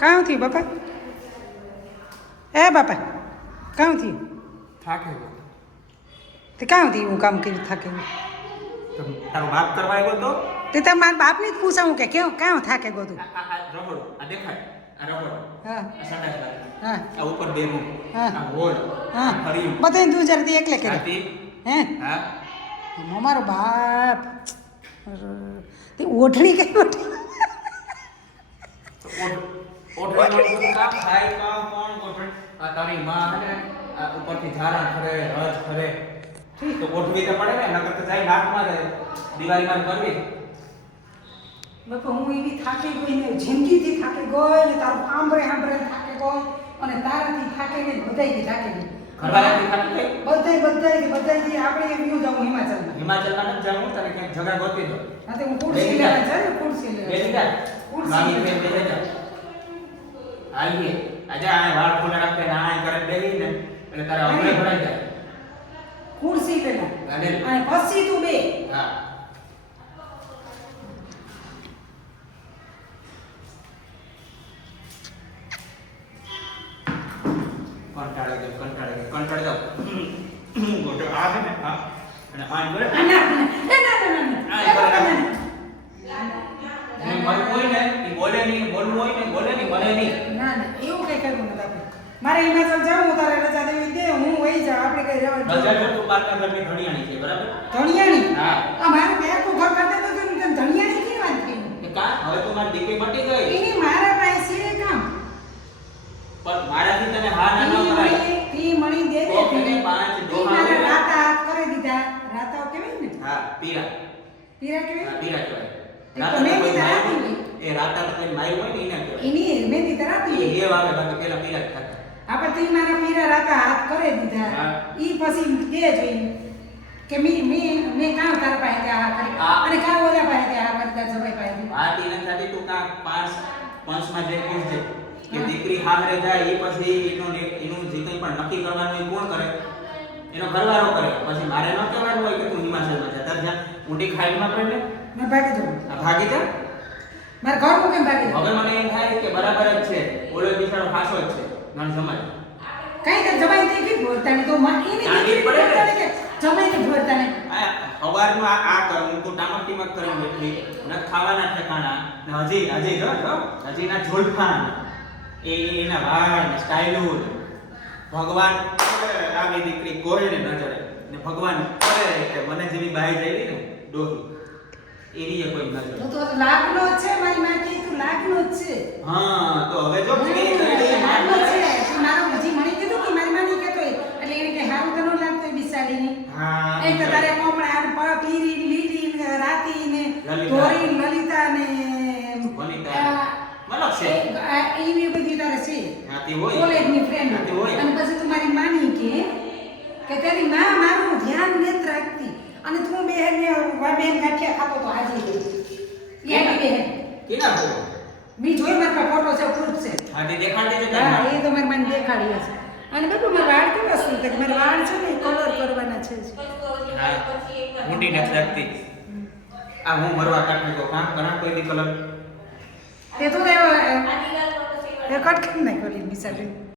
કાં થયું બાપા? એ બાપા કાં થયું? થાકે ગયો તે કાં થયું હું કામ કર્યું થાકે ગયું? તારો બાપ કરવા આવ્યો તો તે તમે મારા બાપને જ પૂછાવું કે કેવું કાં થાકે ગયો તું? આ રબડ આ દેખાય આ રબડ હા આ સંડાસ બાથરૂમ, હા આ ઉપર બે રૂમ, હા. આ હોલ, હા આ ફરી બધાને તું જરા એકલે કરે હાથી, હે હા અમારો બાપ તે ઓઢણી કઈ ઓઢણી ઓઠળીનો બધું કામ થાય કામ કોણ ઓઠળ આ તારી માં હે ને આ ઉપરથી ઝારા ખરે રજ ખરે તો ઓઠવી તો પડે ને નકર તો જાય નાકમાં રહે દિવાળીમાં કરવી બાપા હું એવી થાકી ગઈ ને જિંદગીથી થાકી ગઈ ને તારું સાંભળે સાંભળે થાકી ગઈ અને તારાથી થાકી ગઈ બધાયથી થાકી ગઈ ઘરવાળાથી થાકી ગઈ બધાયથી આપણે એમ વ્યૂ જાઉં હિમાચલમાં હિમાચલમાં નથી જાઉં તને ક્યાંક જગા ગોતી દો હા તો હું ખુરશી લેવા જાય ને ખુરશી બે લેવા લીધા ખુરશી મામી ફેર બે લીધા આવીએ આજે આ વાળ ખુલ્લા રાખે ને આ કરે બેહી ને એટલે તારા અમરે ભરાઈ જાય ખુરશી લેવા અને અને પછી તું બે હા કંટાળી જાવ ગોટો આ છે ને હા અને આ બોલે ના મન કોઈ ને એ બોલે નહીં બોલવું હોય ને બોલે નહીં મને નહીં ના એવું કઈ કરવું નથી આપણે મારે હિમાચલ જાવું તારે રજા દેવી દે હું વહી જાઉં આપણે કઈ રહેવા રજા જો તું બારના ઘરની ધણિયાણી છે બરાબર ધણિયાણી હા આ મારે બેકો ઘર કરતે તો તને ધણિયાણી કેવી વાત કરી એ કા હવે તો મારી દીકરી મટી ગઈ એની મારા પાસે છે કામ પણ મારાથી તને હા ના ન કરાય તી મણી દે તો તને પાંચ તી ડોહા મારા રાતા હાથ કરી દીધા રાતા કેવાય ને હા પીરા પીરા કેવાય હા પીરા કહેવાય તો રાતા મેં કોઈ કીધા માર્યું રાતી હોય, એ રાતા કોઈ માર્યું હોય ને એને કહેવાય એની મહેંદી તરાતી એ આવે બાકી પેલા પીરા જ થતા આપણે તી મારા પીરા રાતા હાથ કરી દીધા હા. ઈ પછી કે જોઈ કે મે કામ તારા પાસે કે આ કરી હા. અને કામ ઓલા પાસે કે આ કરતા જવાય પાસે આ તીને ખાતી તું કા પાંચ પંચમાં જે પૂછજે કે હા. દીકરી હારે જાય એ પછી એનું જે કંઈ પણ નક્કી કરવાનું એ કોણ કરે એનો ઘરવાળો કરે પછી મારે ન કહેવાનું હોય કે તું હિમાચલમાં જા તાર જા ઊંડી ખાઈમાં પડે ને મેં ભાગી જાઉં આ ભાગી જા મારા ઘર મૂકીને ભાગી જાઉં હવે મને એમ થાય કે બરાબર જ છે ઓલો બિચારો ખાસો જ છે ગણ સમાજ કઈ કે જમાઈ દે કે ભોરતાની તો માં એની ચાંદી દીકરી પડે ને. ભોરતાને કે જમાઈ કે ભોરતાને આ સવારનું આ કરું તું ટામક કરીને બેઠી ન ખાવાના ઠેકાણા ને હજી જો હજી ના ઝોલફાન એના વાળ ને સ્ટાઈલો ભગવાન આવી દીકરી કોઈને ન ચડે ને ભગવાન કરે કે મને જેવી બાઈ જઈ ને ડોહી એની એ કોઈ ન ચડે તો લાગનો જ છે મારી માં કે તું લાગનો જ છે હા તો હવે જો મને લાગનો છે તું મારો હજી મણી કીધું કે મારી માં નહીં કહેતો એટલે એને કે હારું તો ન લાગતો બિસાડીને હા એક તો તારે કોમળા પર પીરી લીલી ને રાતી ને લલિતા. ધોરી લલિતા ને વનિતા. મતલબ છે. એવી બધી તારે છે હાથી હોય કોલેજની ફ્રેન્ડ હાથી હોય અને પછી તું મારી માની કે તારી માં મારું ધ્યાન નથી રાખતી અને તું બેન બેન ગાંઠિયા ખાતો તો હાજી ગઈ યાદ બેન કેના બોલો મી જોઈ મારા પાસે ફોટો છે પ્રૂફ છે હાથી દેખાડે છે હા તને એ તો મારી મને દેખાડી હશે અને બાપુ મારા વાળ કેવા શું કે મારા વાળ છે ને કલર કરવાના છે હા ઊંડી નથી રાખતી આ હું મરવા કાઢી તો કામ કરા કોઈ દી કલર તે તો કટ કરી નાખ્યો બિચારી